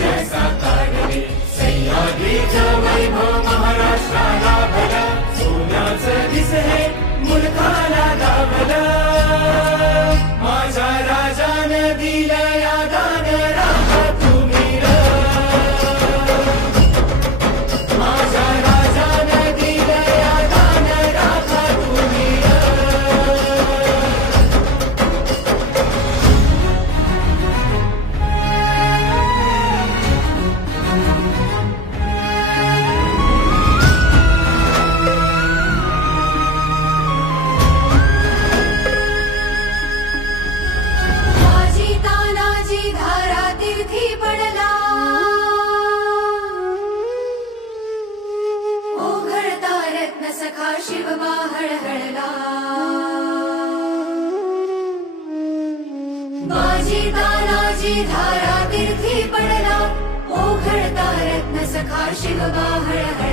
जैसा काढले सह्याद्रीचं वैभव महाराष्ट्राला भलं सोन्याचं दिस हे मुलखाला लाभलं माझ्या राजानं दिलं या दान राखा तुम्ही र माझ्या राजानं दिलं या दान राखा तुम्ही र बाजी तानाजी धारा तीर्थी पडला ओघळता रत्न सखा शिवबा हळहळला बाजी तानाजी धारा तीर्थी पडला ओघळता रत्न सखा शिवबा हळहळला